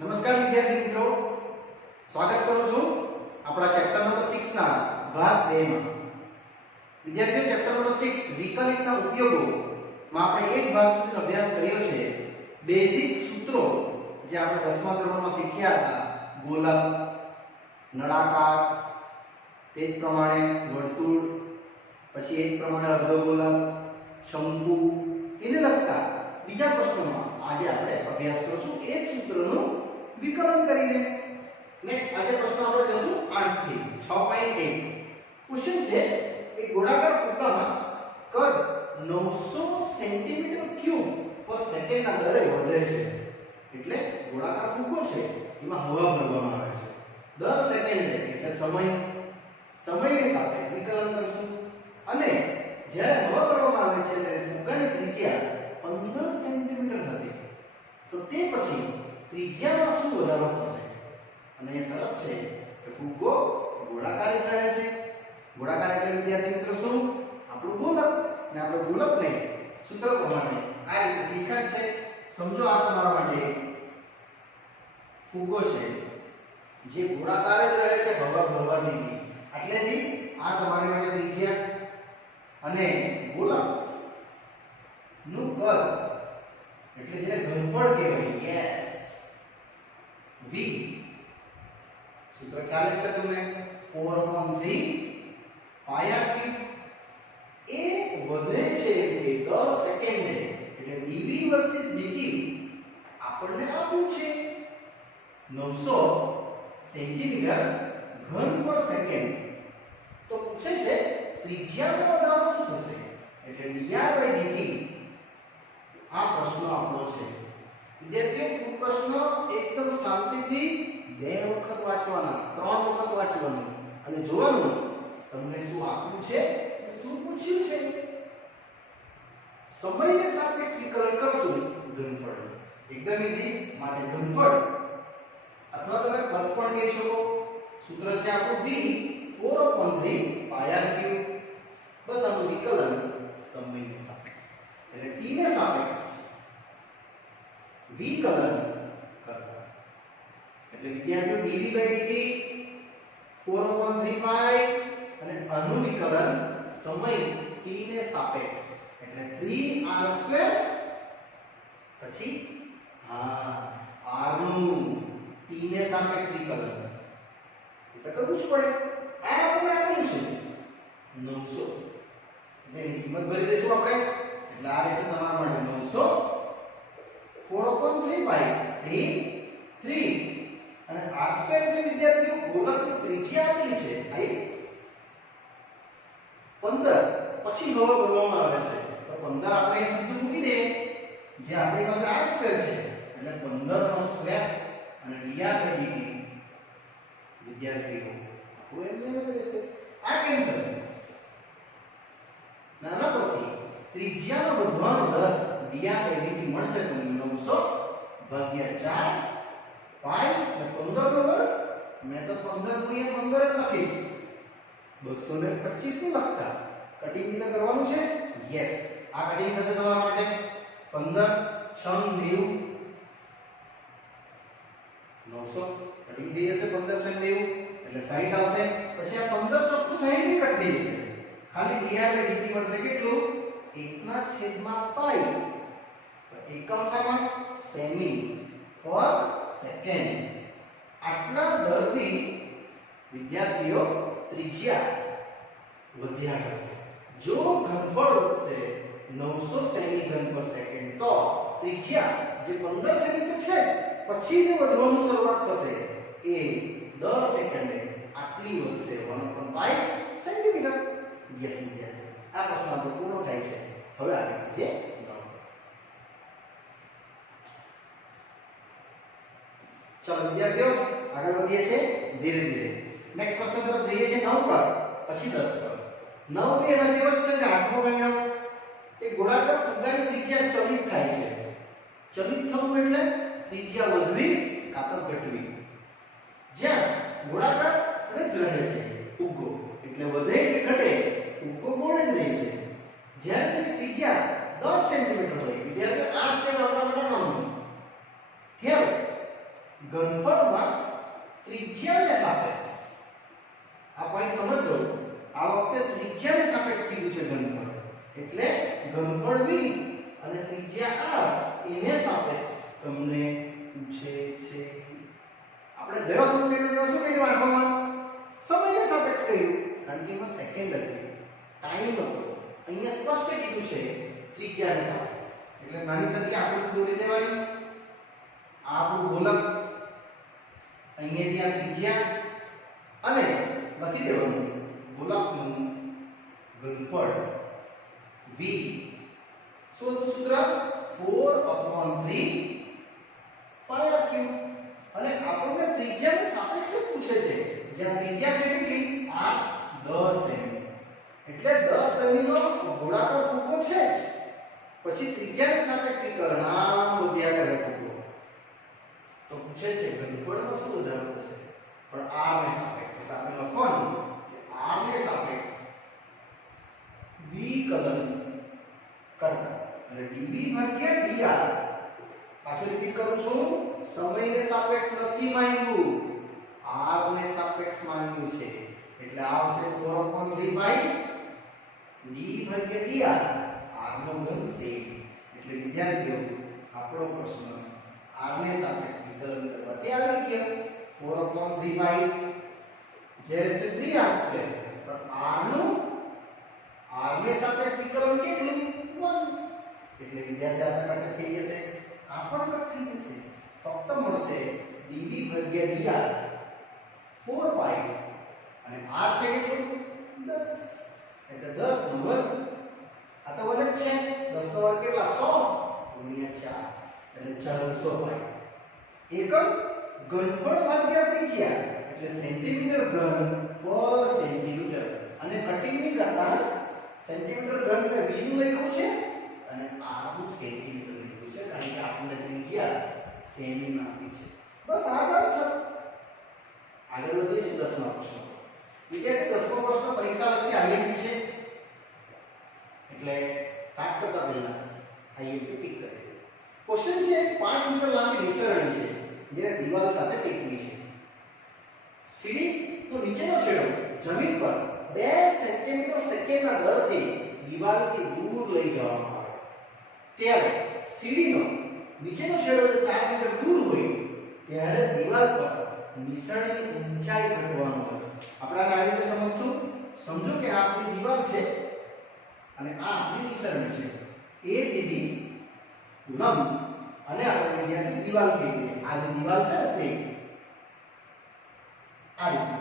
નમસ્કાર વિદ્યાર્થી મિત્રો, સ્વાગત કરું છું આપણા ચેપ્ટર નંબર 6 ના ભાગ 2 માં. વિદ્યાર્થીઓ, ચેપ્ટર નંબર 6 વિકલિતના ઉપયોગો માં આપણે એક ભાગ સુધીનો અભ્યાસ કર્યો છે. બેઝિક સૂત્રો જે આપણે 10મા ધોરણમાં શીખ્યા હતા, ગોલક, નળાકાર, તે જ પ્રમાણે વર્તુળ, પછી એ જ પ્રમાણે અર્ધગોલક, શંકુ, એને લગતા બીજા પ્રશ્નોમાં આજે આપણે અભ્યાસ કરશું એક સૂત્રનું વિકલન કરીને. નેક્સ્ટ આજે પ્રશ્ન આપણે જોશું 8 થી 6.1. ક્વેશ્ચન છે એક ગોળાકાર ફુગ્ગામાં કદ 900 સેન્ટીમીટર ક્યુબ પર સેકન્ડના દરે વધે છે. એટલે ગોળાકાર ફુગ્ગો છે એમાં હવા ભરવામાં આવે છે દર સેકન્ડે, એટલે સમયની સાથે વિકલન કરશું. અને જ્યારે હવા ભરવામાં આવે છે ત્યારે ફુગ્ગાની ત્રિજ્યા 15 સેન્ટીમીટર હતી, તો તે પછી ત્રિજ્યામાં શું વધારો થશે? અને એ શરત છે કે ફુગ્ગો ગોળાકાર જ રહે છે. ગોળાકાર એટલે વિદ્યાર્થી મિત્રો શું? આપણું ગોલક. ને આપણે ગોલકને સૂત્ર પ્રમાણે આ રીતે શીખાય છે. સમજો આ તમારા માટે ફુગ્ગો છે જે ગોળાકાર જ રહે છે હવા ભરવાથી. એટલેથી આ તમારી માટે ત્રિજ્યા અને ગોલક નું કદ એટલે જેને ઘનફળ કહેવાય, યસ, v. સૂત્ર ખ્યાલ છે તમને? 4/3 પાઈ r ક્યુબ. એ વધે છે કે દર સેકન્ડે, એટલે dv વર્સિસ dt આપણને આપ્યું છે 900 સેન્ટીમીટર ઘન પર સેકન્ડ. તો પૂછે છે ત્રિજ્યાનો વધારો શું થશે? એટલે dr/dt. આ પ્રશ્ન આપણો છે. વિદ્યાર્થીઓ, પ્રશ્ન એકદમ શાંતિથી 2 વખત વાંચવાના, 3 વખત વાંચવાનું અને જોવાનું તમને શું આપ્યું છે અને શું પૂછ્યું છે. સમયને સાપેક્ષ વિકલન કરશું ઘનફળ. એકદમ ઈઝી. માટે ઘનફળ અથવા તમે પદ પણ કહી શકો. સૂત્ર છે આપણું v 4/3 પાઈ r ક્યુબ. બસ આનું વિકલન સમયની સાપેક્ષ એટલે t ને સાપેક્ષ વિકલન કરતા. એટલે વિદ્યાર્થીઓ dv/dt 4/3 પાઈ અને આનું વિકલન સમય t ને સાપેક્ષ એટલે 3r² પછી r નું t ને સાપેક્ષ વિકલન એ તો કરવું જ પડે. આ આપણે આપ્યું છે 900, જેની કિંમત ભરી દઈશું આપણે. એટલે આ રહેશે તમારા માટે 900 4/3 પાઈ sin 3 અને r² એટલે વિદ્યાર્થીઓ ગોળકની ત્રિજ્યા આપેલી છે, રાઈટ? 15 પછી હવા ભરવામાં આવે છે તો 15 આપણે એ સીધું મૂકી દે જે આપણી પાસે r² છે એટલે 15 નો સ્ક્વેર અને dr/dt. વિદ્યાર્થીઓ આપણું એમ જ રહેશે. આ કેન્સલ. નાના પરથી ત્રિજ્યાનો વધવાનો દર dr/dt મળશે તમને 900/4 પાઈ અને 15 નો વર્ગ. મેં તો 15 × 15 જ લખીશ, 225 ની લખતા. કટિંગ તો કરવાનું છે, યસ. આ કટિંગ થશે તમારા માટે 15 6 90 900 કટિંગ થઈ જશે. 15 6 90 એટલે 60 આવશે. પછી આ 15 ચોખ્ખું 60 ની કટ થઈ જશે. ખાલી dr/dt મળશે કેટલું? 1/પાઈ. એકમ શામાં? સેમી પર સેકન્ડ. આટલા દરથી વિદ્યાર્થીઓ ત્રિજ્યા વધ્યા કરશે. જો ઘનફળ વધશે 900 સેમી ઘન પર સેકન્ડ, તો ત્રિજ્યા જે 15 સેમી તો છે પછી જે વધવાનું શરૂઆત થશે એ દર સેકન્ડે આટલી વધશે 1/પાઈ સેન્ટીમીટર. યસ વિદ્યાર્થીઓ, આ પ્રશ્ન આપણો પૂરો થાય છે. હવે આગળ વધીએ. ચાલો વિદ્યાર્થીઓ, આગળ વધીએ છીએ ધીરે ધીરે. નેક્સ્ટ પ્રશ્ન તરફ જઈએ છીએ 9 પર, પછી 10 પર. 9 બે એના જેવો જ છે કે 8મો ગણ્યો. એ ગોળાકાર ફુગ્ગાની ત્રિજ્યા ચલિત થાય છે. ચલિત થવું એટલે ત્રિજ્યા વધવી કાં તો ઘટવી. જ્યાં ગોળાકાર જ રહે છે ફુગ્ગો, એટલે વધે કે ઘટે ફુગ્ગો ગોળ જ રહે છે. જ્યારે તેની ત્રિજ્યા 10 સેન્ટીમીટર હોય, વિદ્યાર્થીઓ આ સ્ટેપ આપણા માટે નોંધો. ત્યારે ઘનફળમાં ત્રિજ્યાને સાપેક્ષ, આ પોઈન્ટ સમજો. આ વખતે ત્રિજ્યાને સાપેક્ષ કીધું છે ઘનફળ, એટલે ઘનફળ v અને ત્રિજ્યા r એને સાપેક્ષ તમને પૂછે છે. આપણે ગયો સમજાવ્યો જેવા શું કર્યું આખોમાં? સમયને સાપેક્ષ કર્યું, કારણ કે એમાં સેકન્ડ હતી, ટાઈમ હતો. અહીંયા સ્પષ્ટ કીધું છે ત્રિજ્યાને સાપેક્ષ, એટલે નાની સરખી આકૃતિ દોરી દેવાની. આ આપણું ગોલક, અહીંયા ત્યાં ત્રિજ્યા, અને લખી દેવાનું ગોલકનું ઘનફળ v. શું હતું સૂત્ર? 4/3 પાઈ r ક્યુબ. અને આપણને ત્રિજ્યાને સાપેક્ષ પૂછે છે, જ્યાં ત્રિજ્યા છે કેટલી? આ 10 સેમી, એટલે 10 સેમીનો ગોળાકાર ફૂગો છે જ. પછી ત્રિજ્યાને સાપેક્ષ વિકલન આમ વધ્યા કરે ફૂગો, તો પૂછે છે ઘનફળમાં શું વધારો થશે? પણ r ને સાપેક્ષ, એટલે આપણે લખવાનું કે r ને સાપેક્ષ વિકલન કરતા, એટલે dv ભાગ્યા dr. પાછું રિપીટ કરું છું, સમયને સાપેક્ષ નથી માંગ્યું, r ને સાપેક્ષ માંગ્યું છે, એટલે આવશે 4/3 પાઈ d ભાગ્યા dr. r નો ઘન સેમ, એટલે વિદ્યાર્થીઓ આપણો પ્રશ્ન r ને સાપેક્ષ વિકલન કરવા તે આવી ગયો. 4/3 પાઈ જે રહેશે 3r², પણ r નું r ને સાપેક્ષ વિકલન કેટલું? 1. એટલે વિદ્યાર્થી આપણા માટે થઈ જશે, આ પણ કટ થઈ જશે, ફક્ત મળશે dv ભાગ્યા dr 4 પાઈ, અને r છે કેટલું? 10, એટલે 10 નો વર્ગ. આ તો વર્ગ જ છે, 10 નો વર્ગ કેટલા? 100 × 4, એટલે 400 પાઈ. એકમ ઘનફળ ભાગ્યા ત્રિજ્યા, એટલે સેન્ટીમીટર ઘન પર સેન્ટીમીટર, અને કટિંગની કરતા સેન્ટીમીટર ઘન ને v નું લખ્યું છે અને r નું સેન્ટીમીટર લખ્યું છે, કારણ કે આપણને ત્રિજ્યા સેમી માં આપી છે. બસ આ જ આન્સર. આગળ વધીએ છીએ 10મા પ્રશ્ન. વિદ્યાર્થી 10મો પ્રશ્ન પરીક્ષા લક્ષી IMP છે, એટલે સ્ટાર્ટ કરતા પહેલા IMP ટિક કરી દે. ક્વેશ્ચન છે 5 મીટર લાંબી નિસરણી છે, જેને દિવાલ સાથે ટેકવી છે. સીડી તો નીચેનો છેડો જમીન પર 2 સેન્ટીમીટર સેકન્ડના દરથી દિવાલથી દૂર લઈ જવામાં આવે, ત્યારે સીડીનો નીચેનો છેડો 4 મીટર દૂર હોય ત્યારે દિવાલ પર નિસરણીની ઊંચાઈ ઘટવાનું હોય. આપણે આને આવી રીતે સમજશું. સમજો કે આ આપણી દિવાલ છે અને આ આપણી નિસરણી છે. એ દીદી લંબ અને આપણે વિદ્યાર્થી દિવાલ કહીએ. આ જે દિવાલ છે તે આ રીતે,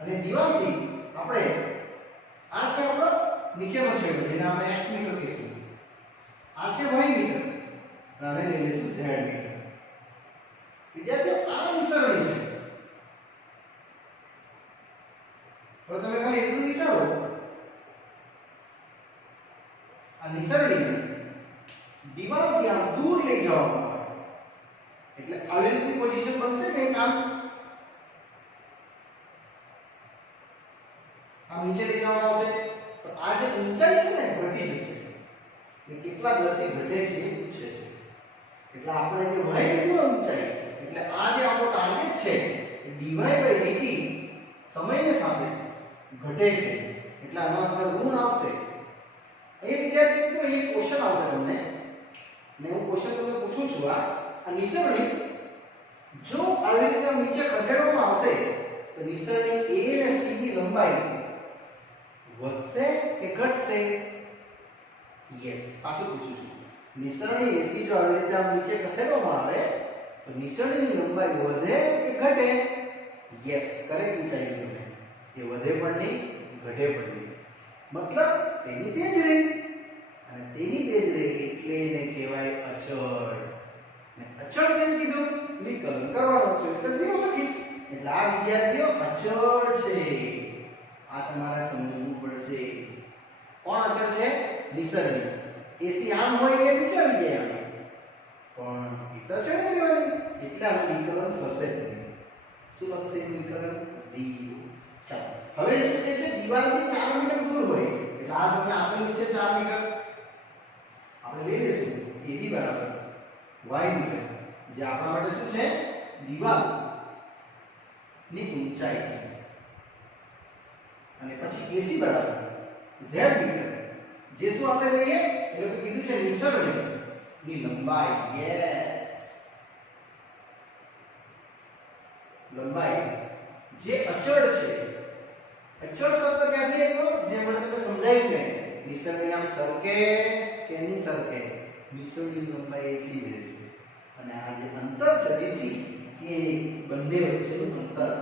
અને દિવાલથી આપણે આ છે આપણો નીચેનો છેડો, જેને આપણે x મીટર કહીશું. આ છે y મીટર, અને લઈ લઈશું z મીટર. વિદ્યાર્થીઓ આ નિસરણી છે. હવે તમે ખાલી એટલું વિચારો, આ નિસરણીને દિવાલથી આમ દૂર લઈ જવામાં આવે, એટલે આવી રીતની પોઝિશન બનશે કે આમ નીચે લઈ જવામાં આવશે. તો આ જે ઊંચાઈ છે ને ઘટી જશે. એ કેટલા દરથી ઘટે છે એ પૂછે છે. એટલે આપણે જે y ની ઊંચાઈ, એટલે આ જે આપણો ટાર્ગેટ છે એ dy/dt સમયને સાપેક્ષ ઘટે છે, એટલે આનો આન્સર ઋણ આવશે. અહીં વિદ્યાર્થી મિત્રો એક ક્વેશ્ચન આવશે તમને, ને હું ક્વેશ્ચન તમને પૂછું છું. આ નિસરણી જો આવી રીતે નીચે ખસેડવામાં આવશે તો નિસરણી a અને c ની લંબાઈ વધશે કે ઘટશે? યસ, પાછું પૂછું છું. નિસરણી AC જો આવી રીતે નીચે ખસેડવામાં આવે તો નિસરણીની લંબાઈ વધે કે ઘટે? યસ, કરેક્ટ વિચારી તમે. એ વધે પણ નહીં, ઘટે પણ નહીં. મતલબ તેની તે જ રહે, અને તેની તે જ રહે એટલે એને કહેવાય અચળ. ને અચળ કેમ કીધું? વિકલન કરવાનો છે એટલે 0 લખીશ. એટલે આ વિદ્યાર્થીઓ અચળ છે. આ તમારે સમજવું પડશે. કોણ અચળ છે? નિસરણી. AC આમ હોય કે નીચે આવી જાય આમ, પણ એ તો અચળ જ રહેવાની, એટલે આનું વિકલન થશે જ નહીં. શું લખશે એનું વિકલન? 0. ચાલો હવે શું કહે છે? દિવાલથી 4 મીટર દૂર હોય, એટલે આ તમને આપેલું છે 4 મીટર. આપણે લઈ લઈશું AB બરાબર y મીટર, જે આપણા માટે શું છે? દીવાલની ઊંચાઈ છે અને પછી AC બરાબર z મીટર જે શું આપણે લઈએ એટલે કે કીધું છે નિસરણીની લંબાઈ યસ લંબાઈ જે અચળ છે અચળ શબ્દ ક્યાંથી આવ્યો જે મને તમને સમજાયું ને નિસરણી આમ સરકે કે નહીં સરકે નિસરણીની લંબાઈ એટલી જ રહેશે અને આ જે અંતર છે DC એ બંને વચ્ચેનું અંતર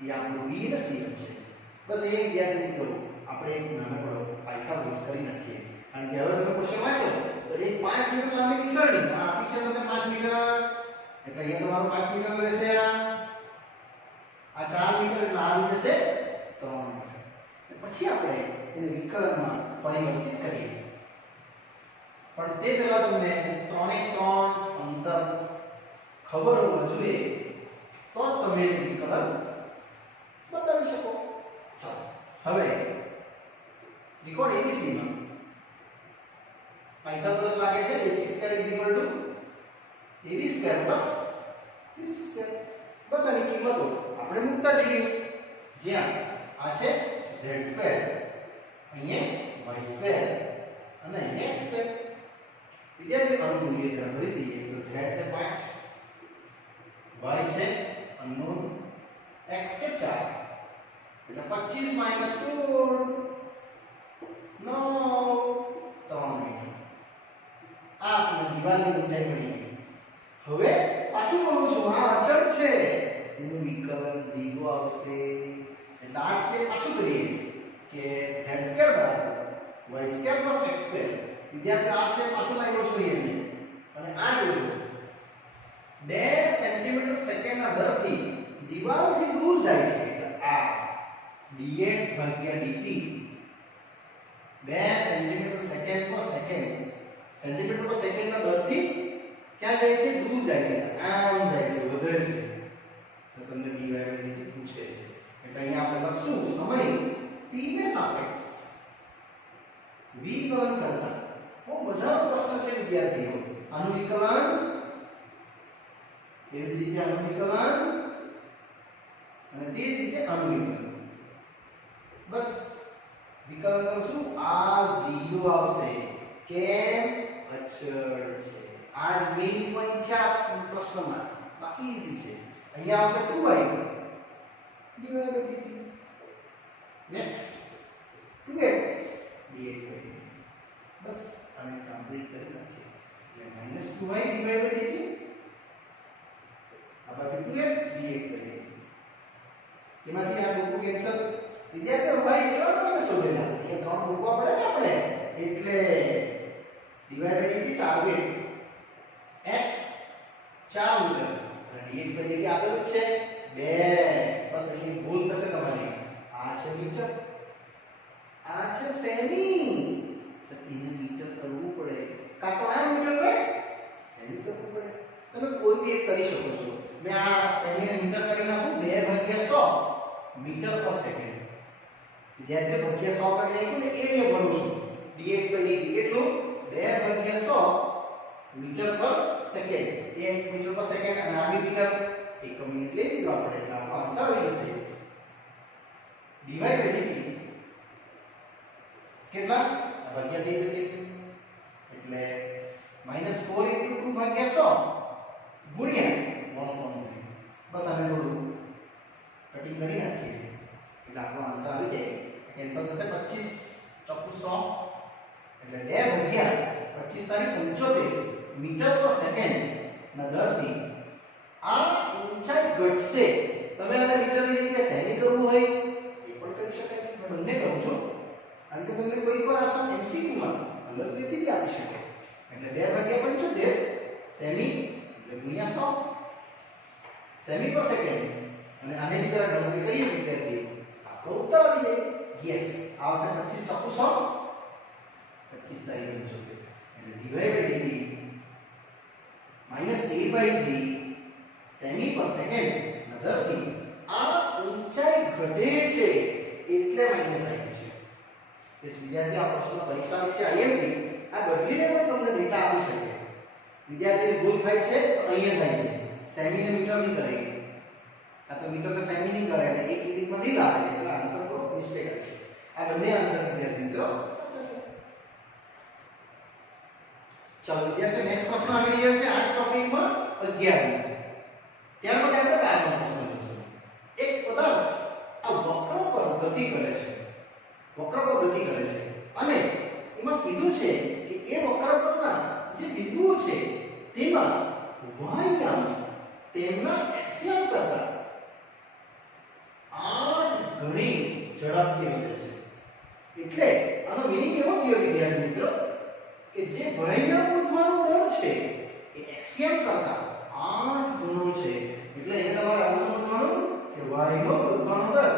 એ આપણું B અને C વચ્ચે બસ એ વિદ્યાર્થી મિત્રો આપણે એક નાનકડો પાયથાગોરસ કરી નાખીએ કારણ કે હવે તમે ક્વેશ્ચન વાંચો તો એક 5 મીટર લાંબી નિસરણી આ આપી છે તમને 5 મીટર એટલે અહીંયા તમારું 5 મીટર રહેશે આ 4 મીટર એટલે આવી જશે 3 મીટર પછી આપણે એને વિકલનમાં પરિવર્તિત કરીએ પણ તે પહેલા તમને 3 અંતર ખબર હોવા જોઈએ તો તમે વિકલન બતાવી શકો ચાલો હવે ત્રિકોણ ABC માં પાયથાગોરસ લાગે છે AC² = AB² + BC² બસ આની કિંમતો આપણે મૂકતા જઈએ જ્યાં આ છે Z² અહીંયા Y² અને અહીંયા X² વિદ્યાર્થી આનું મૂલ્ય જરા ભરી દઈએ તો Z છે 5 Y છે અનનોન X છે 4 એટલે 25 - 16 9 3 મીટર આ આપણી દીવાલની ઊંચાઈ મળી ગઈ હવે પાછું બોલું છું આ અચળ છે એનું વિકલન 0 આવશે એટલે આ સ્ટેપ પાછું કરીએ કે Z² = Y² + X² વિદ્યાર્થી આ સ્ટેપ પાછું લાવ્યો છું અને આ જોજો 2 સેન્ટીમીટર સેકન્ડના દરથી દીવાલથી દૂર જાય છે એટલે આ dx/dt 2 સેન્ટીમીટર સેકન્ડના દરથી ક્યાં જાય છે દૂર જાય છે આમ જાય છે વધે છે તો તમને dy/dt પૂછે છે એટલે અહીંયા આપણે લખશું સમય t ને સાપેક્ષ વિકલન કરતા બહુ મજાનો પ્રશ્ન છે વિદ્યાર્થીઓ આનું વિકલન તેવી જ રીતે આનું વિકલન અને તે જ રીતે આનું વિકલન બસ વિકલન કરશું આ 0 આવશે કેમ અચળ છે આ મેઈન પોઈન્ટ છે આ પ્રશ્નમાં બાકી ઈઝી છે અહીંયા આવશે 2y dy/dt next 2x dx/dt બસ આને કમ્પ્લીટ કરી નાખીએ એટલે -2y dy/dt આ બાકી 2x dx/dt એમાંથી આ બુક કેન્સલ વિદ્યાર્થીઓ ભાઈ કેટલા તમે શોધેલા એ ત્રણ મૂકવા પડે ને આપણે એટલે dy/dt ટાર્ગેટ x 4 મીટર અને dx/dt આપેલું છે 2 બસ અહીં ભૂલ થશે તમારી આ છે મીટર આ છે સેમી તો એને મીટર કરવું પડે કાં તો આ મીટર ને સેમી કરવું પડે તમે કોઈ બી એક કરી શકો છો મેં આ સેમી ને મીટર કરી નાખું 2/100 મીટર પર સેકન્ડ વિદ્યાર્થીઓ ભાગ્યા 100 કરી નાખ્યું ને એ ભરું છું dx/dt કેટલું 2/100 મીટર પર સેકન્ડ 1 મીટર પર સેકન્ડ અને આ મીટર 1 મિનિટ લઈ લીધો આપણે એટલે આપણો આન્સર આવી જશે dy/dt કેટલા ભાગ્યા થઈ જશે એટલે -4 * 2/100 ગુણ્યા 1.3 બસ આને થોડું કટિંગ કરી નાખીએ એટલે આપણો આન્સર આવી જાય કેન્સલ થશે 25 ચોકુ 100 એટલે 2/25 મીટર પર સેકન્ડ ના દરથી આ ઊંચાઈ ઘટશે તમે આને મીટરની જગ્યાએ સેમી કરવું હોય એ પણ કરી શકાય મેં બંને કહું છું કારણ કે તમને કોઈ વાર આસન MCQ માં અલગ રીતથી બી આપી શકે એટલે 2/75 સેમી એટલે ગુણ્યા 100 સેમી પર સેકન્ડ અને આને બી જરા ગણતરી કરીએ વિદ્યાર્થીઓ આપણો ઉત્તર આવી જાય યસ આવશે 25 ચોકુ 100 25 * 75 એટલે dy/dt -a/3 સેમી પર સેકન્ડ ના દરથી આ ઊંચાઈ ઘટે છે એટલે માઈનસ આવી છે તે વિદ્યાર્થીઓ આ પ્રશ્ન પરીક્ષા વિશે IMP આ બદલીને પણ તમને ડેટા આપી શકે વિદ્યાર્થીને ભૂલ થાય છે તો અહીંયા થાય છે સેમી ને મીટર ની કરે મીટરને સેમી નહીં કરે અને 1 યુનિટમાં નહીં લાવે એટલે આન્સર નો મિસ્ટેક હશે. આ બંને આન્સર વિદ્યાર્થી મિત્રો સાચા છે. ચાલો વિદ્યાર્થીઓ નેક્સ્ટ પ્રશ્ન આવી રહ્યો છે આ ટોપિકમાં 11. ત્યારબાદ આપણે 12મો પ્રશ્ન જોઈશું. એક પદાર્થ આ વક્ર પર ગતિ કરે છે. વક્ર પર ગતિ કરે છે અને એમાં કીધું છે કે એ વક્ર પરના જે બિંદુઓ છે તેમાં y યામ તેમના x યામ કરતા 8 ગણી ઝડપથી વધે છે. એટલે આનો મીનિંગ એવો થયો વિદ્યાર્થી મિત્રો કે જે y યામ વધવાનો દર છે એ x યામ કરતા 8 ગણો છે. એટલે એને તમારે આવું સમજવાનું કે y નો વધવાનો દર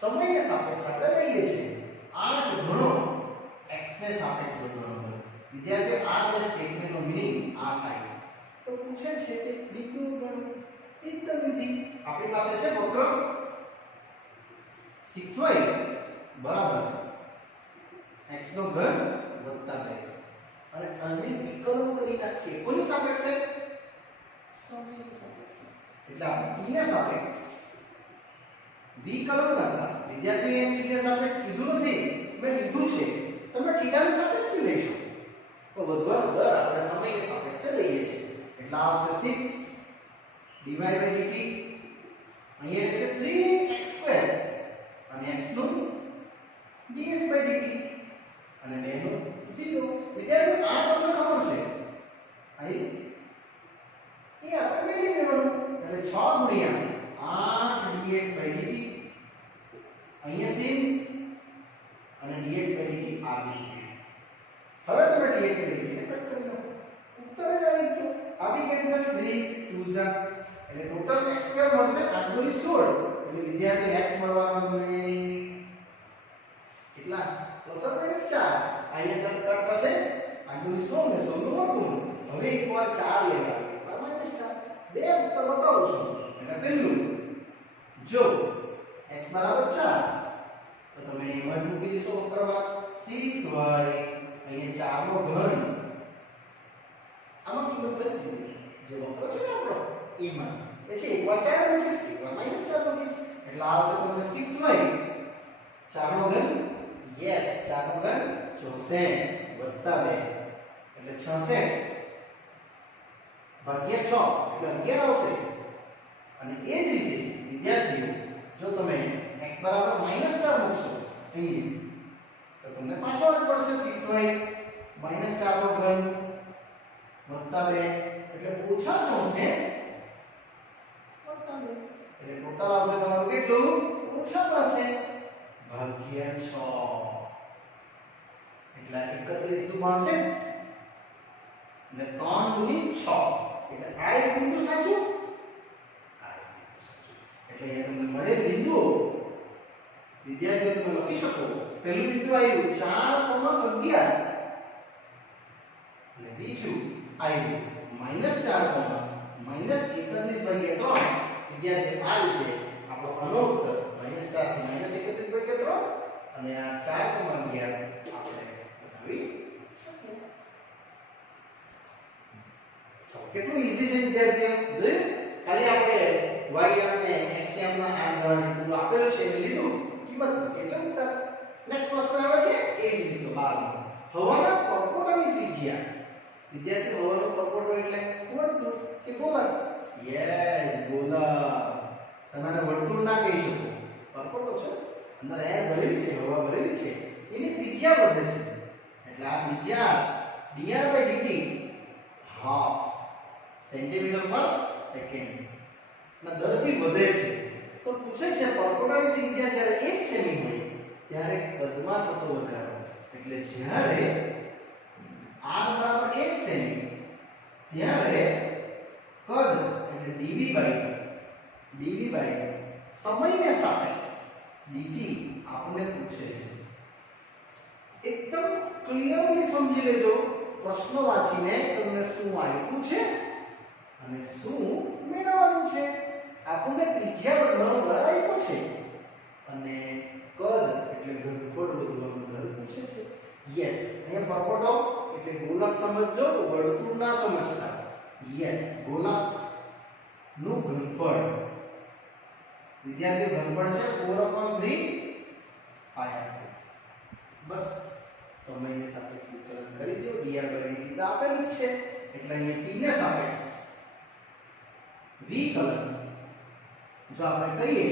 સમયને સાપેક્ષ આપણે લઈએ છીએ 8 ગણો x ને સાપેક્ષ વધવાનો દર. વિદ્યાર્થીઓ આ જે સ્ટેટમેન્ટનો મીનિંગ આ થાય. તો પૂછે છે કે બિંદુ ગણ એકદમ ઈઝી. આપણી પાસે છે વક્ર 6y બરાબર x નો ઘન વત્તા 2 અને આને વિકલન કરી નાખીએ. કોની સાપેક્ષે? સમયની સાપેક્ષે. એટલે આપણે t ને સાપેક્ષ વિકલન કરતા વિદ્યાર્થીએ t ને સાપેક્ષ કીધું નથી, મેં લીધું છે. તમે θ ની સાપેક્ષ લેશો તો વધવાનો દર આપણે સમયની સાપેક્ષે લઈએ છીએ. એટલે આવશે 6 dy by dt. અહીંયા રહેશે 3x2 અને x નું dx by dt અને 2 નું 0. વિદ્યાર્થીઓ આ તમને ખબર છે અહીં એ આપણે મેળવી લેવાનું. એટલે 6 ગુણ્યા 8 dx by dt અહીંયા સેમ અને dx by dt આ બી સેમ. હવે તમે dx by dt ને કટ કરી લો. ઉત્તર જ આવી ગયો. આ બી કેન્સલ 3 2 ઝા એટલે ટોટલ x2 મળશે 8 * 16. એટલે વિદ્યાર્થી x મળવાનો તમને કેટલા +4. અહીંયા તક કટ થશે 8 * 16 ને 16 નું વર્ગમૂળ. હવે એકવાર 4 લેવા એકવાર -4. બે ઉત્તર બતાવું છું. એટલે પહેલું જો x = 4 તો તમે અહીં મૂકી દેશો ઉત્તરમાં 6y અહીંયા 4 નો ઘન. આમાં કિંમત બદલી જે વક્ર છે ને આપણો એમાં પછી એકવાર 4 મૂકીશ એકવાર -4 મૂકીશ એટલે આવશે તમને 6y 4 નો ઘન યસ 4 નો ઘન 64 વત્તા 2 એટલે 66 ભાગ્યા 6 એટલે 11 આવશે. અને એ જ રીતે વિદ્યાર્થીઓ જો તમે x બરાબર -4 મૂકશો અહીં તો તમને પાછો જ પડશે 6y -4 નો ઘન વત્તા 2 એટલે ઓછા 64 વત્તા 2 એટલે ટોટલ આવશે તમારું કેટલું ઓછા 62 ભાગ્યા 6 એટલે 31 નું 62 એટલે 3 ગુણી 6 એટલે આ એક બિંદુ સાચું આ એક બિંદુ સાચું. એટલે અહીંયા તમને મળેલ બિંદુઓ વિદ્યાર્થીઓ તમે લખી શકો. પહેલું બિંદુ આવ્યું 4,11 એટલે બીજું આવ્યું -4, -31/3. વિદ્યાર્થીઓ આ રીતે આપણો આનો ઉત્તર -4 થી -31/3 અને આ 4,11 આપણે બનાવી શકીએ. કેટલું ઈઝી છે વિદ્યાર્થીઓ. જોયું ખાલી આપણે y અને x ના આ ગણ આપેલું છે એટલે લીધું કિંમત એટલે ઉત્તર. નેક્સ્ટ પ્રશ્ન આવે છે એ જ રીતે 12. હવાના પરપોટાની ત્રિજ્યા. વિદ્યાર્થી હવાનો પરપોટો એટલે વર્તુળ કે ગોલક? યસ ગોલક. તમારે વર્તુળ ના કહી શકો, પરપોટો છે. અંદર એર ભરેલી છે, હવા ભરેલી છે, એની ત્રિજ્યા વધે છે એટલે આ ત્રિજ્યા dr by dt half centimetre પર સેકન્ડ ના દરથી વધે છે. તો પૂછે છે પરપોટાની ત્રિજ્યા જ્યારે 1 સેમી હોય ત્યારે કદમાં થતો વધારો. એટલે જ્યારે r બરાબર 1 સેમી ત્યારે કદ એટલે dv by સમયને સાપેક્ષ dt આપણને પૂછે છે. એકદમ ક્લિયરલી સમજી લેજો. પ્રશ્ન વાંચીને તમને શું આપ્યું છે અને શું મેળવવાનું છે. આપણને ત્રિજ્યા વધવાનો દર આપ્યો છે અને કદ એટલે ઘનફળ વધવાનો દર પૂછે છે. યસ અહીંયા પરપોટો એટલે ગોલક સમજજો, વર્તુળ ના સમજતા. યસ ગોલક નું ઘનફળ વિદ્યાર્થીઓ ઘનફળ છે 4/3 પાય r2 બસ સમયને સાપેક્ષ વિકલન કરી દો dr/dt તો આપેલું જ છે એટલે અહીંયા t ને સાપેક્ષ વિકલન જો આપણે કરીએ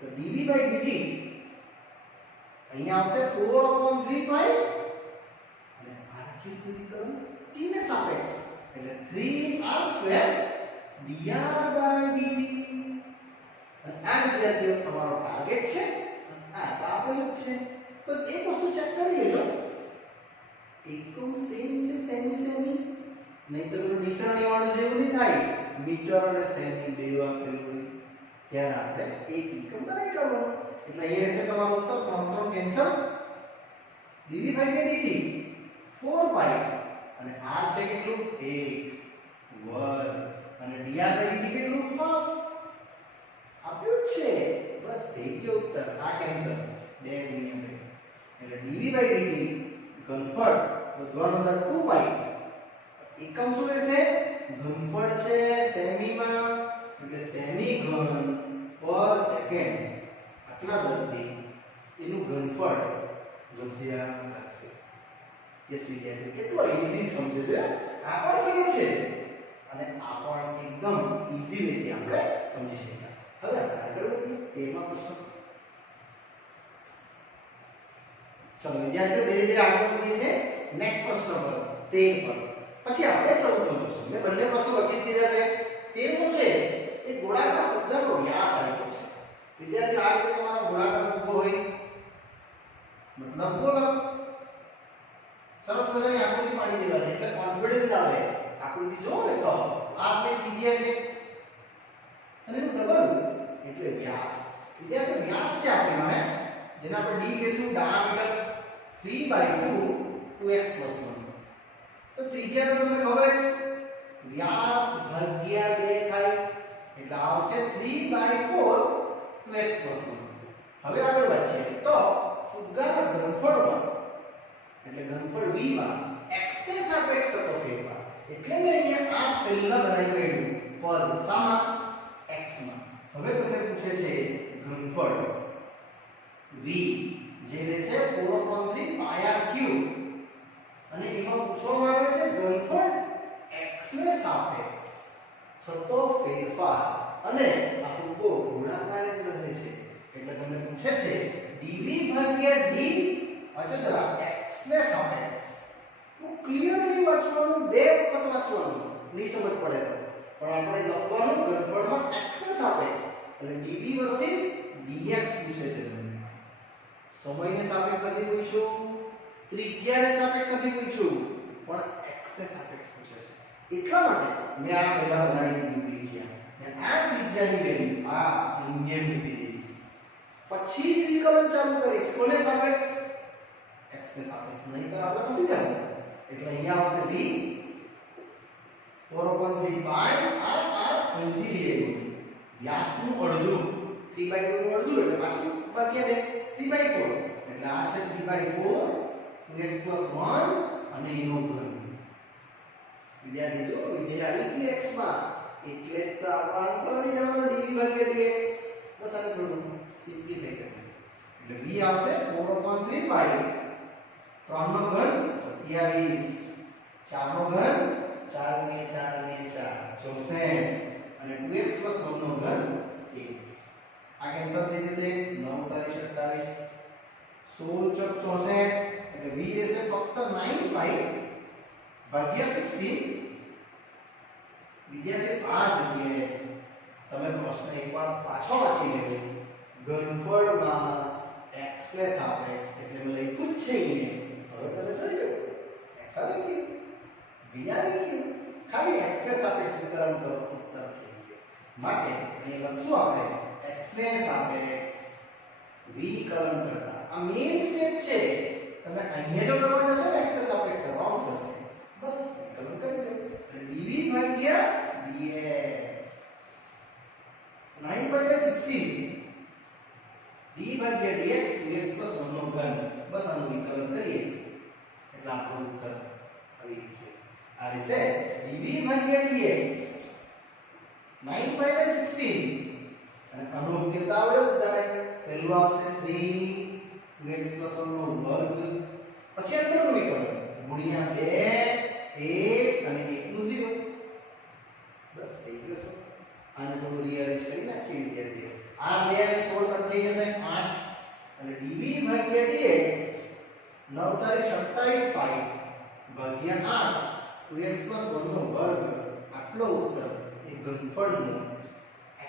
તો dv/dt અહીંયા આવશે 4/3 પાય અને r3 વિકલન t ને સાપેક્ષ એટલે 3r2 dr/dt અને આ વિદ્યાર્થીઓ તમારો ટાર્ગેટ છે આ આપેલું છે બસ એક વસ્તુ ચેક કરી લેજો એકમ સેમ છે સેમી નહીં તો નિશાની વાળું જેવું નહીં થાય મીટર અને સેમી બે આપેલું હોય ત્યારે આપણે એક એકમ બનાવી કાઢવાનો એટલે અહીંયા રહેશે તમારો ઉત્તર 3 કેન્સલ dv/dt 4 પાઈ અને r છે કેટલું 1 વર્ગ અને dr/dt કેટલું હાફ આપ્યું છે બસ થઈ ગયો ઉત્તર આ કેન્સલ 2 ગુણ્યા 2 એટલે dv/dt ઘનફળ વધવાનો દર 2 પાઈ એકમ શું રહેશે ઘનફળ છે સેમીમાં એટલે સેમી ઘન પર સેકન્ડ આટલા દરથી એનું ઘનફળ વધ્યા કરશે યસ વિદ્યાર્થીઓ કેટલો ઈઝી સમજે છે આ પણ સરળ છે અને આ પણ એકદમ ઈઝી વેથી આપણે સમજી શકીએ હવે આગળ વધીએ તેમાં પ્રશ્ન ચલો વિદ્યાર્થીઓ ધીરે ધીરે આગળ વધીએ છે નેક્સ્ટ પ્રશ્ન પર 13 પર પછી આપણે 14નો પ્રશ્ન મેં બંને પ્રશ્નો લખી દીધા છે 13મો છે એ ગોળાકાર ફુગ્ગાનો વ્યાસ આપ્યો છે વિદ્યાર્થીઓ આ રીતે તમારો ગોળાકાર ફુગ્ગો હોય મતલબ બોલો સરસ મજાની આકૃતિ પાડી દેવાની એટલે કોન્ફિડન્સ આવે આકૃતિ જોવો ને તો આ આપણે ત્રિજ્યા છે અને એનું ડબલ એટલે વ્યાસ વિદ્યાર્થીઓ વ્યાસ છે આપણી પાસે જેના પર d કહીશું ડાયામીટર 3/2 2x + 1 તો ત્રિજ્યા તો તમને ખબર જ વ્યાસ ભાગ્યા 2 થાય એટલે આવશે 3/4 2x + 1 હવે આગળ વધીએ તો ફુગ્ગાના ઘનફળમાં એટલે ઘનફળ v માં x ને સાપેક્ષ થતો ફેરફાર એટલે મેં અહીંયા આ પહેલા બનાવી કાઢ્યું પદ સામા x માં હવે તમને પૂછે છે ઘનફળ v જે રહેશે 4/3 પાય r ક્યુબ અને એમાં પૂછવામાં આવે છે ઘનફળ x ને સાપેક્ષ થતો ફેરફાર અને આ ફુગ્ગો ગોળાકાર જ રહે છે એટલે તમને પૂછે છે dv/d અચળ જરા x ને સાપેક્ષ હું ક્લિયરલી વાંચવાનું બે વખત વાંચવાનું નહીં સમજ પડે તો પણ આપણે લખવાનું ઘનફળમાં x ને સાપેક્ષ એટલે dv વર્સિસ dx પૂછે છે તમને સમયને સાપેક્ષ નથી પૂછ્યું ત્રિજ્યાને સાપેક્ષ નથી પૂછ્યું પણ x ને સાપેક્ષ પૂછે છે એટલા માટે મેં આ પહેલા બનાવી દીધું ત્રિજ્યા ને આ ત્રિજ્યાની વેલ્યુ આ અહીંયા મૂકી દઈશ પછી જ વિકલન ચાલુ કરીશ કોને સાપેક્ષ x ને સાપેક્ષ નહીં તો આપણે ફસી જવું એટલે અહીંયા આવશે v 4/3 પાય r અહીંથી લઈએ વ્યાસનું અડધું 3/2 નું અડધું એટલે પાછું ભાગ્યા 2 3/4 એટલે આ છે 3/4 2x + 1 અને એનો ઘન વિદ્યાર્થી જો વિધેય આવી ગયું x માં એટલે તો આપણો આન્સર આવી જવાનો dv/dx બસ આને થોડું સિમ્પ્લિફાઈ કરીએ એટલે v આવશે 4/3 પાય 3 નો ઘન 27 4 નો ઘન 4 × 4 × 4 64 અને 2x + 1 નો ઘન 6 આ કેન્સલ થઈ જશે 9 × 27 16 × 64 એટલે v રહેશે ફક્ત 9 પાઈ ભાગ્યા 16 વિદ્યાર્થી આ જગ્યાએ તમે પ્રશ્ન એકવાર પાછો વાંચી લેજો ઘનફળમાં x ને સાપેક્ષ એટલે મેં લખ્યું જ છે અહીંયા હવે તમે જોઈ લો x આવી ગયું v આવી ગયું ખાલી x ને સાપેક્ષ વિકલન કરો ઉત્તર થઈ ગયો માટે અહીં લખશું આપણે x ને સાપેક્ષ વિકલન કરતા આ મેઈન સ્ટેપ છે તમે અહીંયા જો કરવા જશો ને x ને સાપેક્ષ કરવાનું થશે બસ વિકલન કરી દો એટલે dv/dx 9/16 d/dx 2x + 1 નો ઘન બસ આનું વિકલન કરીએ એટલે આપણો ઉત્તર આવી ગયો આ રહેશે dv/dx 9/16 અને આનો ઉકેલ આવડે બધાને. પહેલું આવશે 3 2x 1 નો વર્ગ, પછી અંદરનું વિકલન ગુણ્યા 2 1 અને 1 નું 0. બસ થઈ ગયું. આને થોડું રીઅરેન્જ કરી નાખીએ વિદ્યાર્થીઓ. આ 2 અને 16 કટ થઈ જશે 8 અને dv ભાગ્યા dx 9 તારી 27 પાઈ ભાગ્યા 8 2x 1 નો વર્ગ. આટલો ઉત્તર એ ઘનફળનું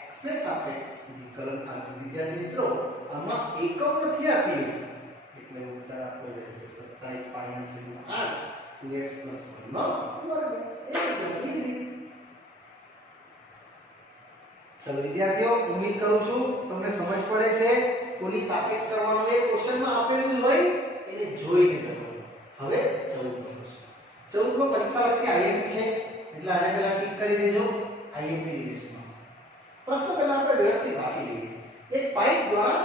x ને સાપેક્ષ વિકલન આપ્યું. વિદ્યાર્થી મિત્રો આમાં એકમ નથી આપી એટલે ઉત્તર આપણો રહેશે 27 પાઈ ના છેદમાં 8 2x 1 નો વર્ગ. એકદમ ઈઝી. ચલો વિદ્યાર્થીઓ, ઉમ્મીદ કરું છું તમને સમજ પડે છે. કોની સાપેક્ષ કરવાનું એ ક્વેશ્ચનમાં આપેલું જ હોય એને જોઈને જવાનું. હવે 14 નો ક્વેશ્ચન. 14 માં પરીક્ષા લક્ષી IMP છે એટલે આને પહેલા ટિક કરી દેજો IMP ની લિસ્ટમાં. પ્રશ્ન પહેલા આપણે વ્યવસ્થિત વાંચી લઈએ. એક પાઇપ દ્વારા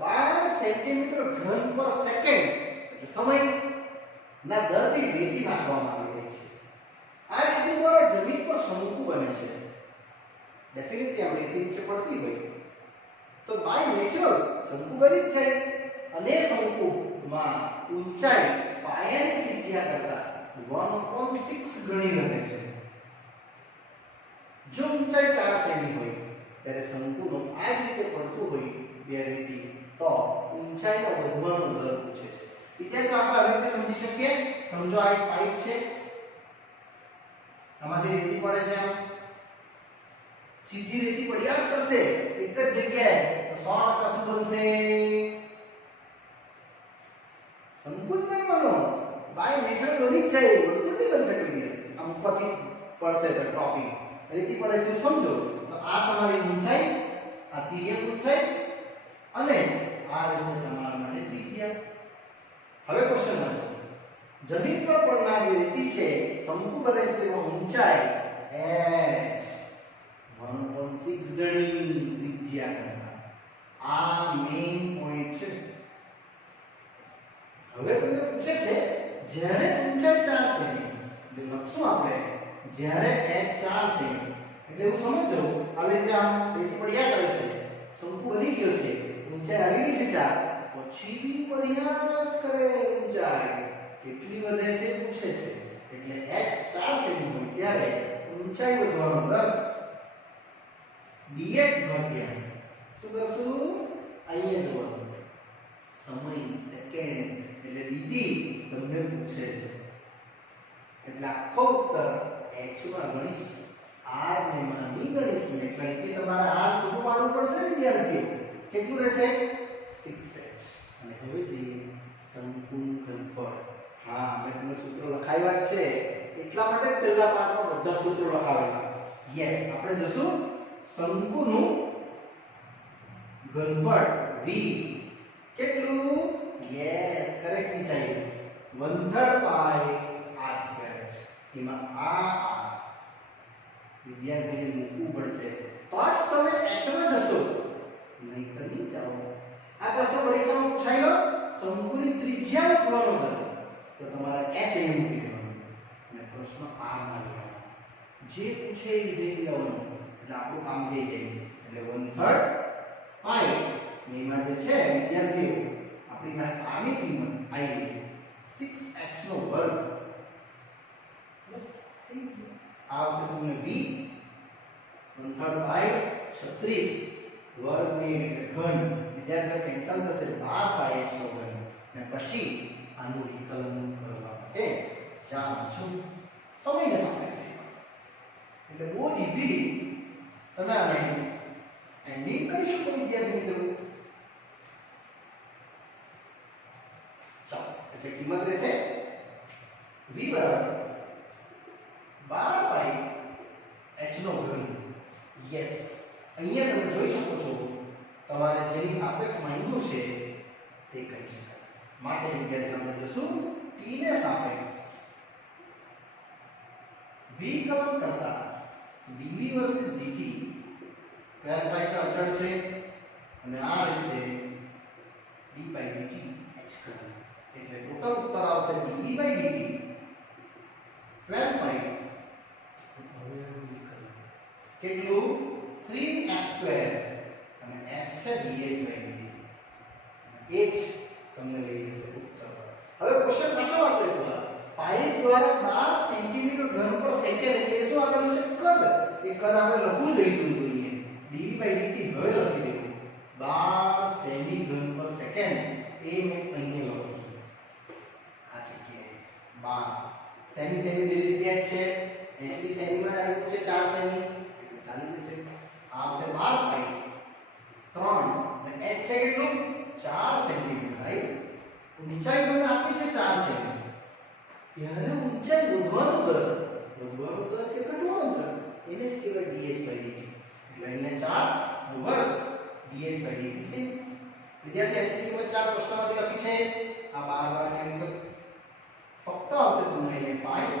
12 સેન્ટીમીટર ઘન પર સેકન્ડ એટલે સમય ના દરથી રેતી નાખવામાં આવી રહી છે. આ રેતી દ્વારા જમીન પર શંકુ બને છે. ડેફિનેટલી આ રેતી નીચે પડતી હોય તો બાય નેચરલ શંકુ બની જ જાય અને શંકુમાં ઊંચાઈ પાયાની ત્રિજ્યા કરતા 1/6 ગણી રહે છે. જો ઊંચાઈ 4 સેમી હોય ત્યારે શંકુનો આ જ રીતે પડતું હોય બે રેતી તો ઊંચાઈનો વધવાનો દર પૂછે છે. વિદ્યાર્થીઓ આપણે આવી રીતે સમજી શકીએ. સમજો આ એક પાઇપ છે, આમાંથી રેતી પડે છે. આમ સીધી રેતી પડ્યા જ કરશે એક જ જગ્યાએ તો 100% શું બનશે? શંકુ જ બનવાનો. બાય નેચર બની જ જાય, બધું નહીં બની શકે. આમ ઉપરથી પડશે તો ટોપિંગ રેતી પડે છે સમજો તો આ તમારી ઊંચાઈ, આ તિર્યક ઊંચાઈ અને આ રહેશે તમારા માટે ત્રિજ્યા. હવે ક્વેશ્ચન વાંચો. જમીન પર પડનારી રેતી છે, શંકુ બને છે તેમાં ઊંચાઈ h 1/6 ગણી ત્રિજ્યા કરતા. આ મેઈન પોઈન્ટ છે. હવે તમને પૂછે છે જ્યારે ઊંચાઈ 4 સેમી એટલે લખશું આપણે જ્યારે h 4 સેમી એટલે એવું સમજો આવી રીતે આમ રેતી પડ્યા કરે છે, શંકુ બની ગયો છે, ઊંચાઈ આવી ગઈ છે 4, પછી બી પડ્યા જ કરે. ઊંચાઈ કેટલી વધે છે પૂછે છે એટલે h 4 સેમી હોય ત્યારે ઊંચાઈ વધવાનો દર dx ભાગ્યા શું કરશું? અહીંયા જોવાનું સમય સેકન્ડ એટલે dt તમને પૂછે છે એટલે આખો ઉત્તર h માં ગણીશ, r ને માં નહીં ગણીશ ને એટલે અહીંથી તમારે r છૂટું પાડવું પડશે ને વિદ્યાર્થીઓ. કેટલું રહેશે? 6h. અને હવે જોઈએ શંકુનું ઘનફળ. હા, મેં તમને સૂત્રો લખાવ્યા છે એટલા માટે પહેલા પાઠમાં બધા સૂત્રો લખાવેલા. યસ, આપણે જોશું શંકુનું ઘનફળ v કેટલું? યસ, કરેક્ટ વિચાર્યું 1/3 પાઈ r². એમાં આ વિદ્યાર્થીને મૂકવું પડશે તો જ તમે h માં જશો, નહીં તો નહીં જાઓ. આ પ્રશ્ન પરીક્ષામાં પૂછાયેલો શંકુની ત્રિજ્યા શોધવાનો હતો તો તમારે h અહીં મૂકી દેવાનું અને પ્રશ્ન r માં લેવાનો. જે પૂછે એ વિધેય લેવાનું એટલે આપણું કામ થઈ જાય. એટલે 1/3 પાઈ એમાં જે છે વિદ્યાર્થીઓ આપણી પાસે આની કિંમત આવી 6h નો વર્ગ. બસ થઈ ગયું. આવશે તમને v 1/3 પાઈ 36 વર્ગ ને એટલે ઘન. વિદ્યાર્થીઓ ટેન્શન થશે 12 પાઈ h નો ઘન અને પછી આનું વિકલન કરવા માટે જાણ છું સમયને સાપેક્ષે. એટલે બહુ ઈઝીલી તમે આને એન્ડિંગ કરી શકો વિદ્યાર્થી મિત્રો. ચાલો, એટલે કિંમત રહેશે v બરાબર 12 પાઈ h નો ઘન. યસ, અહીંયા તમે જોઈ શકો છો તમારે જેની સાપેક્ષમાં માંગ્યું છે તે કહી શકાય. માટે વિદ્યાર્થીઓ આપણે જશું t ને સાપેક્ષ વિકલન કરતા dv વર્સિસ dt. ત્યાર પાઈ તો અચળ છે અને આ રહેશે d by dt h ઘન. એટલે ટોટલ ઉત્તર આવશે dv by dt 12 પાઈ કેટલું 3h² અને h છે dh/dt એ જ તમને લઈ જશે ઉત્તર પર. હવે ક્વેશ્ચન પાછો વાંચો એકવાર. પાઇપ દ્વારા 12 સેન્ટીમીટર ઘન પર સેકન્ડ એટલે શું આપેલું છે? કદ. એ કદ આપણે લખવું જોઈએ dv/dt હવે લખી દેવું 12 સેમી ઘન પર સેકન્ડ એ મેં અહીંયા લખું છું આ જગ્યાએ 12 સેમી સેમી બે જગ્યાએ છે એચડી સેમીમાં આવ્યું છે 4 સેમી એટલે ચાલી જશે આવશે 12 પાઇપ 3 અને h છે કેટલું 4 સેન્ટીમીટર રાઈટ. ઊંચાઈ મને આપી છે 4 સેમી. ત્યારે ઊંચાઈ વધવાનું દર કે ઘટવાનું દર એને જ કહેવાય dh/dt. એટલે અહીંયા 4 વર્ગ dh/dt છે. વિદ્યાર્થી h ની કિંમત 4 પ્રશ્નમાંથી લખી છે. આ 12 કેન્સલ ફક્ત આવશે તમને અહીંયા પાઈ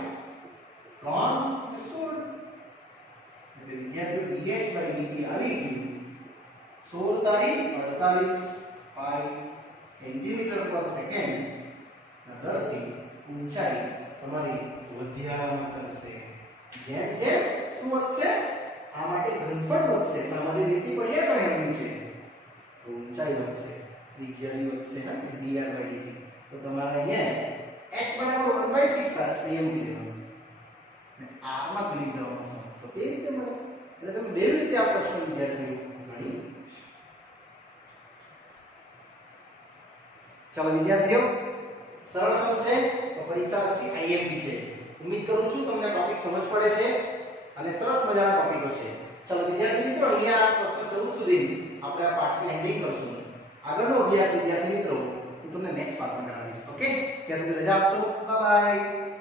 3 અને 16. એટલે વિદ્યાર્થીઓ dh/dt આવી ગયું 16 તારીખ 48 પાઈ સેન્ટીમીટર પર સેકન્ડ ના દરથી ઊંચાઈ તમારી વધ્યા કરશે. જેમ જેમ શું વધશે આ માટે ઘનફળ વધશે એટલે અમારી રીતિ પડ્યા કરે એમ છે તો ઊંચાઈ વધશે ત્રિજ્યાની વધશે હા dr/dt. તો તમારે અહીંયા h બરાબર 1/6 r એમ કીધું અને r માં ભૂલી જવાનું છે તો તે રીતે મળે. એટલે તમે બે રીતે આ પ્રશ્ન વિદ્યાર્થીઓ ગણી. ચાલો વિદ્યાર્થીઓ સરળ સમ છે તો પરીક્ષા પછી IMP છે. ઉમ્મીદ કરું છું તમને ટોપિક સમજ પડે છે અને સરસ મજાના ટોપિકો છે. ચાલો વિદ્યાર્થી મિત્રો અહીંયા પ્રશ્ન 14 સુધી આપણે આ પાઠની એન્ડિંગ કરશું. આગળનો અભ્યાસ વિદ્યાર્થી મિત્રો હું તમને નેક્સ્ટ પાઠમાં કરાવીશ. ઓકે ત્યાં સુધી રજા આપશો. Bye bye.